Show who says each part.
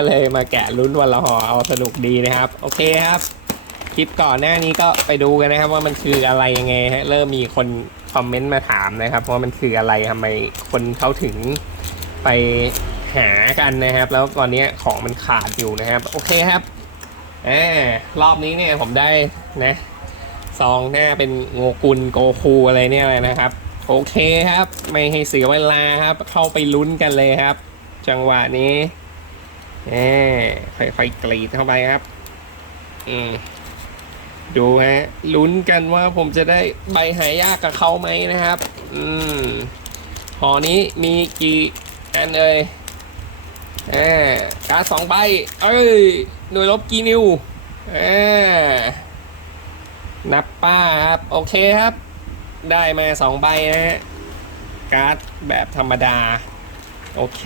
Speaker 1: ก็เลยมาแกะลุ้นวันละห่อเอาสนุกดีนะครับ โอเคครับ คลิปก่อนหน้านี้ก็ไปดูกันนะครับ ว่ามันคืออะไรยังไงฮะเริ่มมีคนคอมเมนต์มาถามนะครับว่ามันคืออะไรทำไมคนเขาถึงไปหากันนะครับ แล้วตอนนี้ของมันขาดอยู่นะครับ โอเคครับอรอบนี้เนี่ยผมได้นะซองหน้าเป็นโงกุลโกคูอะไรเนี่ยเลยนะครับ โอเคครับ ไม่ให้เสียเวลาครับ เข้าไปลุ้นกันเลยครับ จังหวะนี้ ค่อยๆกรีดเข้าไปครับ อืมดูฮะลุ้นกันว่าผมจะได้ใบหายากกับเขาไหมนะครับ อืมหอนี้มีกี่อันเอ่ยอ่าการดสองใบ เอ้ย หน่วยลบกี่นิ้วอ่านับป้าครับ โอเคครับ ได้มาสองใบนะฮะการ์ดแบบธรรมดา โอเค